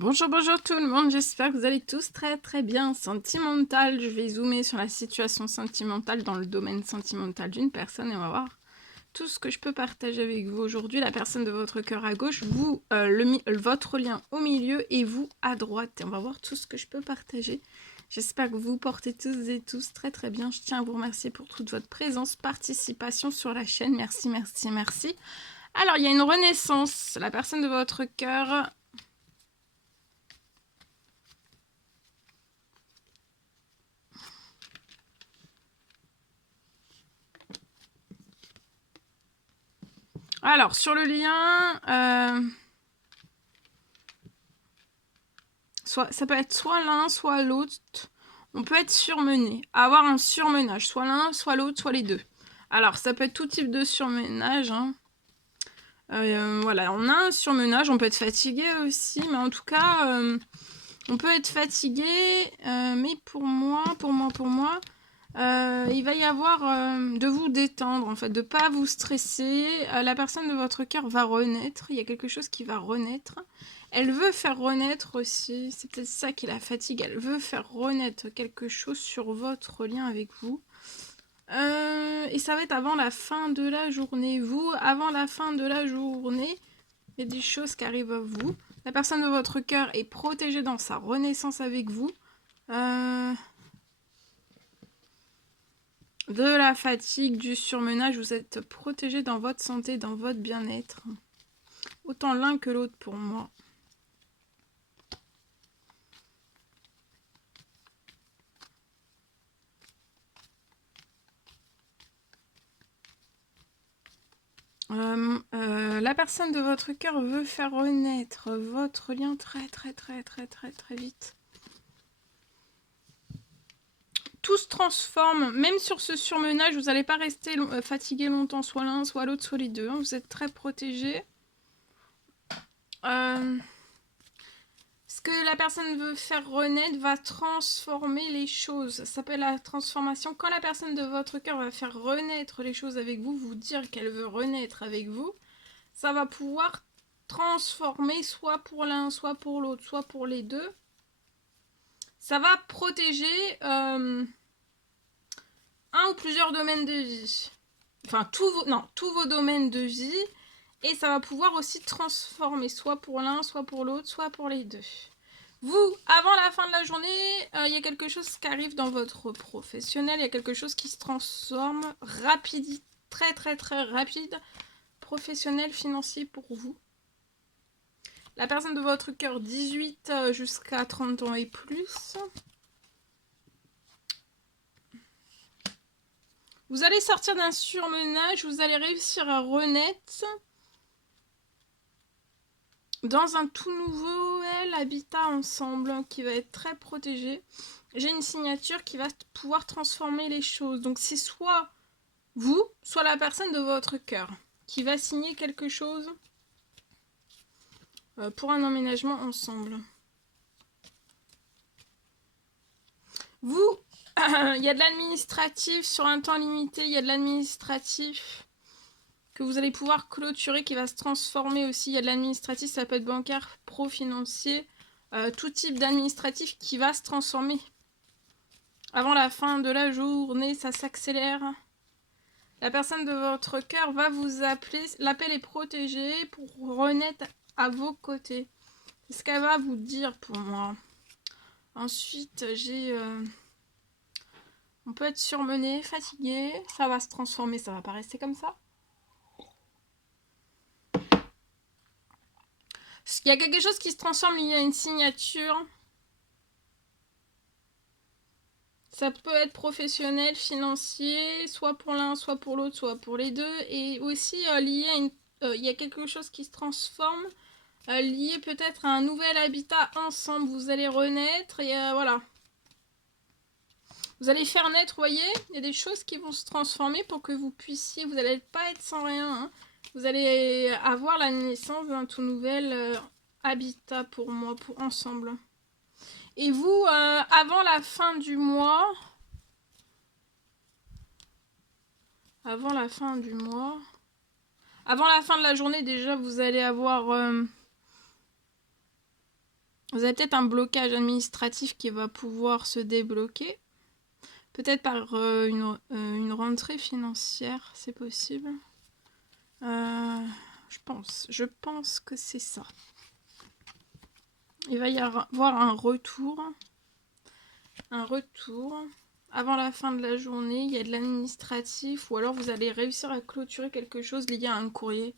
Bonjour, bonjour tout le monde, j'espère que vous allez tous très bien. Sentimental, je vais zoomer sur la situation sentimentale dans le domaine sentimental d'une personne et on va voir tout ce que je peux partager avec vous aujourd'hui. La personne de votre cœur à gauche, vous, votre lien au milieu et vous à droite. Et on va voir tout ce que je peux partager. J'espère que vous portez tous et tous très bien. Je tiens à vous remercier pour toute votre présence, participation sur la chaîne. Merci. Alors, il y a une renaissance. La personne de votre cœur... Alors, sur le lien, ça peut être soit l'un, soit l'autre. On peut être surmené, avoir un surmenage, soit l'un, soit l'autre, soit les deux. Alors, ça peut être tout type de surmenage. Hein. Voilà, on a un surmenage, on peut être fatigué aussi, mais en tout cas, on peut être fatigué, mais pour moi, il va y avoir de vous détendre, en fait, de pas vous stresser. La personne de votre cœur va renaître. Il y a quelque chose qui va renaître. Elle veut faire renaître aussi. C'est peut-être ça qui la fatigue. Elle veut faire renaître quelque chose sur votre lien avec vous. Et ça va être avant la fin de la journée. Vous, avant la fin de la journée, il y a des choses qui arrivent à vous. La personne de votre cœur est protégée dans sa renaissance avec vous. De la fatigue, du surmenage, vous êtes protégé dans votre santé, dans votre bien-être. Autant l'un que l'autre pour moi. La personne de votre cœur veut faire renaître votre lien très vite. Tout se transforme, même sur ce surmenage, vous n'allez pas rester fatigué longtemps, soit l'un, soit l'autre, soit les deux. Hein. Vous êtes très protégé. Ce que la personne veut faire renaître va transformer les choses. Ça s'appelle la transformation. Quand la personne de votre cœur va faire renaître les choses avec vous, vous dire qu'elle veut renaître avec vous, ça va pouvoir transformer soit pour l'un, soit pour l'autre, soit pour les deux. Ça va protéger un ou plusieurs domaines de vie. Enfin, tous vos domaines de vie. Et ça va pouvoir aussi transformer soit pour l'un, soit pour l'autre, soit pour les deux. Vous, avant la fin de la journée, il y a quelque chose qui arrive dans votre professionnel, il y a quelque chose qui se transforme rapide, très rapide, professionnel, financier pour vous. La personne de votre cœur, 18 jusqu'à 30 ans et plus. Vous allez sortir d'un surmenage, vous allez réussir à renaître dans un tout nouvel habitat ensemble qui va être très protégé. J'ai une signature qui va pouvoir transformer les choses. Donc c'est soit vous, soit la personne de votre cœur qui va signer quelque chose pour un emménagement ensemble. Vous, il y a de l'administratif sur un temps limité, il y a de l'administratif que vous allez pouvoir clôturer qui va se transformer aussi. Il y a de l'administratif, ça peut être bancaire, pro-financier, tout type d'administratif qui va se transformer. Avant la fin de la journée, ça s'accélère. La personne de votre cœur va vous appeler. L'appel est protégé pour renaître à vos côtés. C'est ce qu'elle va vous dire pour moi. Ensuite, on peut être surmené, fatigué. Ça va se transformer, ça va pas rester comme ça. Il y a quelque chose qui se transforme lié à une signature. Ça peut être professionnel, financier, soit pour l'un, soit pour l'autre, soit pour les deux. Et aussi lié à une... Il y a quelque chose qui se transforme, lié peut-être à un nouvel habitat ensemble. Vous allez renaître et voilà. Vous allez faire naître, vous voyez, il y a des choses qui vont se transformer pour que vous puissiez... Vous n'allez pas être sans rien. Hein. Vous allez avoir la naissance d'un tout nouvel habitat pour moi, pour ensemble. Et vous, avant la fin du mois... Avant la fin de la journée, déjà, vous allez avoir Vous avez peut-être un blocage administratif qui va pouvoir se débloquer. Peut-être par une rentrée financière, c'est possible. Je pense que c'est ça. Il va y avoir un retour. Un retour. Avant la fin de la journée, il y a de l'administratif. Ou alors vous allez réussir à clôturer quelque chose lié à un courrier.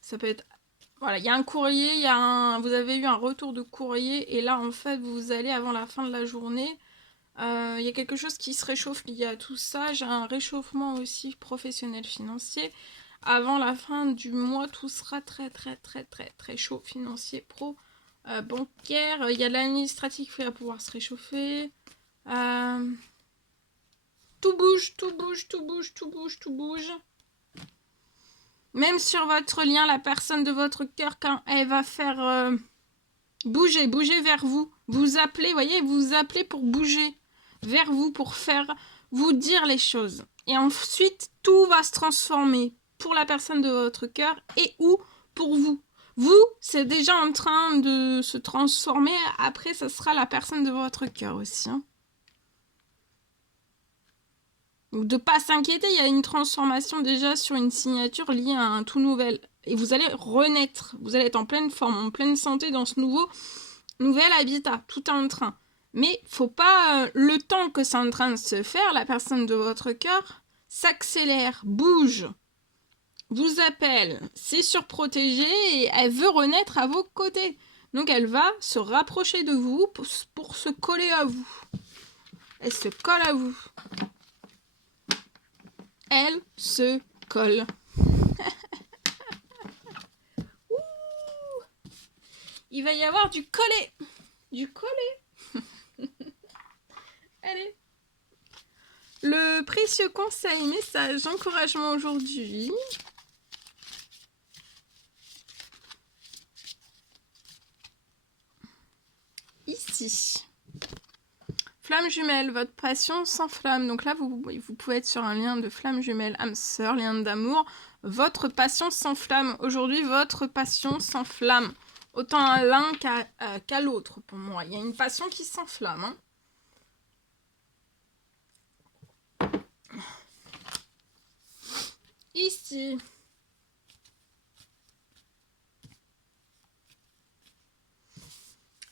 Ça peut être... Voilà, il y a un courrier, vous avez eu un retour de courrier. Et là, en fait, vous allez avant la fin de la journée. Il y a quelque chose qui se réchauffe lié à tout ça. J'ai un réchauffement aussi professionnel financier. Avant la fin du mois, tout sera très chaud. Financier, pro, bancaire. Il y a de l'administratif qui va pouvoir se réchauffer. Tout bouge, tout bouge, tout bouge, tout bouge, tout bouge. Même sur votre lien, la personne de votre cœur, quand elle va faire bouger vers vous. Vous appelez, voyez, vous appelez pour bouger vers vous, pour faire vous dire les choses. Et ensuite, tout va se transformer pour la personne de votre cœur et ou pour vous. Vous, c'est déjà en train de se transformer. Après, ça sera la personne de votre cœur aussi. Hein. Donc, de pas s'inquiéter, il y a une transformation déjà sur une signature liée à un tout nouvel. Et vous allez renaître. Vous allez être en pleine forme, en pleine santé dans ce nouvel habitat. Tout est en train. Mais faut pas, le temps que c'est en train de se faire, la personne de votre cœur s'accélère, bouge, vous appelle, c'est surprotégé et elle veut renaître à vos côtés. Donc elle va se rapprocher de vous pour se coller à vous. Elle se colle à vous. Elle se colle. Il va y avoir du collet. Du collet. Allez. Le précieux conseil, message, encouragement aujourd'hui. Ici. Flamme jumelle, votre passion sans flamme. Donc là, vous pouvez être sur un lien de flamme jumelle, âme sœur, lien d'amour. Votre passion sans flamme. Aujourd'hui, votre passion sans flamme. Autant à l'un qu'à l'autre pour moi. Il y a une passion qui s'enflamme. Hein. Ici.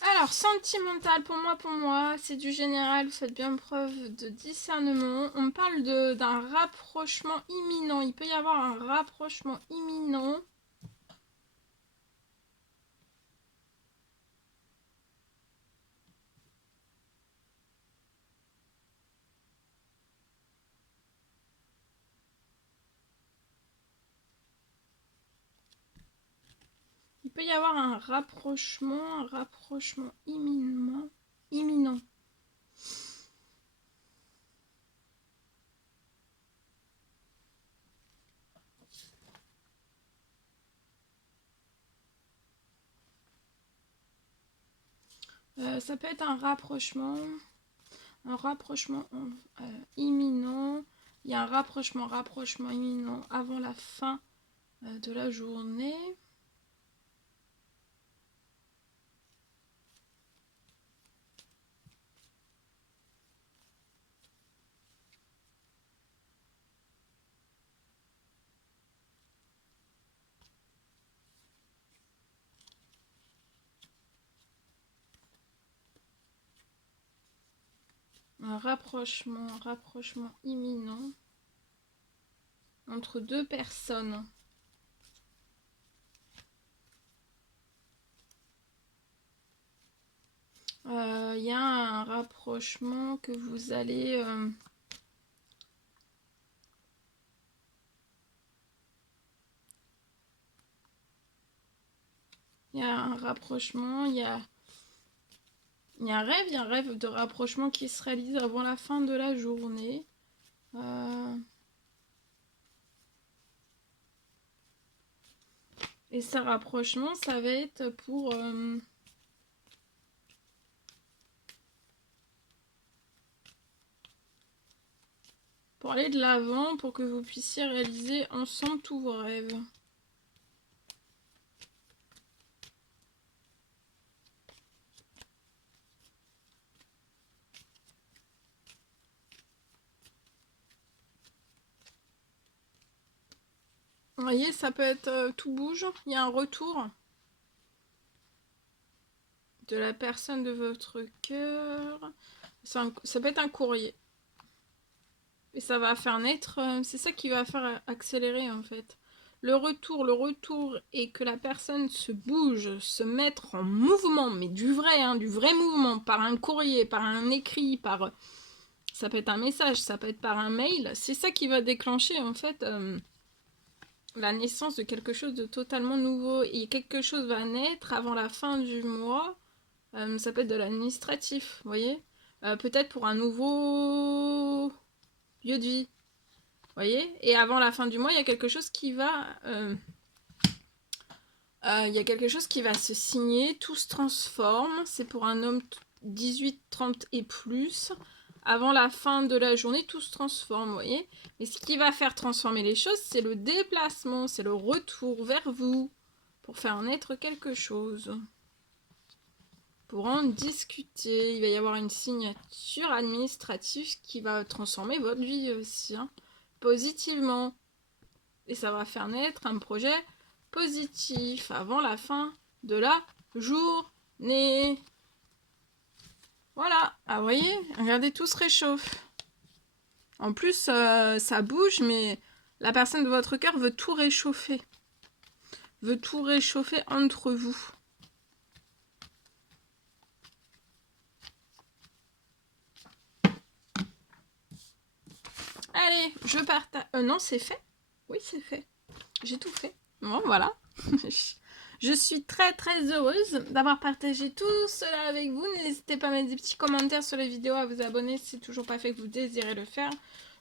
Alors, sentimental, pour moi, c'est du général, vous faites bien preuve de discernement. On parle d'un rapprochement imminent. Il peut y avoir un rapprochement imminent. Il peut y avoir un rapprochement imminent. Ça peut être un rapprochement imminent. Il y a un rapprochement imminent avant la fin de la journée. Un rapprochement imminent entre deux personnes. Il y a un rapprochement que vous allez... Il y a un rapprochement, il y a un rêve de rapprochement qui se réalise avant la fin de la journée. Et ce rapprochement, ça va être pour aller de l'avant, pour que vous puissiez réaliser ensemble tous vos rêves. Vous voyez, ça peut être tout bouge. Il y a un retour de la personne de votre cœur. Ça peut être un courrier. Et ça va faire naître, c'est ça qui va faire accélérer en fait. Le retour est que la personne se bouge, se mettre en mouvement, mais du vrai mouvement, par un courrier, par un écrit, par... Ça peut être un message, ça peut être par un mail. C'est ça qui va déclencher en fait la naissance de quelque chose de totalement nouveau. Et quelque chose va naître avant la fin du mois. Ça peut être de l'administratif, vous voyez. Peut-être pour un nouveau lieu de vie. Voyez. Et avant la fin du mois, il y a quelque chose qui va... il y a quelque chose qui va se signer. Tout se transforme. C'est pour un homme 18, 30 et plus. Avant la fin de la journée, tout se transforme, vous voyez. Et ce qui va faire transformer les choses, c'est le déplacement, c'est le retour vers vous. Pour faire naître quelque chose. Pour en discuter. Il va y avoir une signature administrative qui va transformer votre vie aussi. Positivement. Et ça va faire naître un projet positif avant la fin de la journée. Voilà. Ah, vous voyez, regardez, tout se réchauffe. En plus, ça bouge, mais la personne de votre cœur veut tout réchauffer. Veut tout réchauffer entre vous. Allez, je partage. Non, c'est fait. Oui, c'est fait. J'ai tout fait. Bon, voilà. Je suis très heureuse d'avoir partagé tout cela avec vous. N'hésitez pas à mettre des petits commentaires sur les vidéos, à vous abonner si c'est toujours pas fait que vous désirez le faire.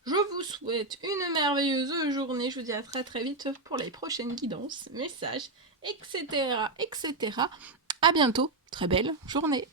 Je vous souhaite une merveilleuse journée. Je vous dis à très vite pour les prochaines guidances, messages, etc. À bientôt. Très belle journée.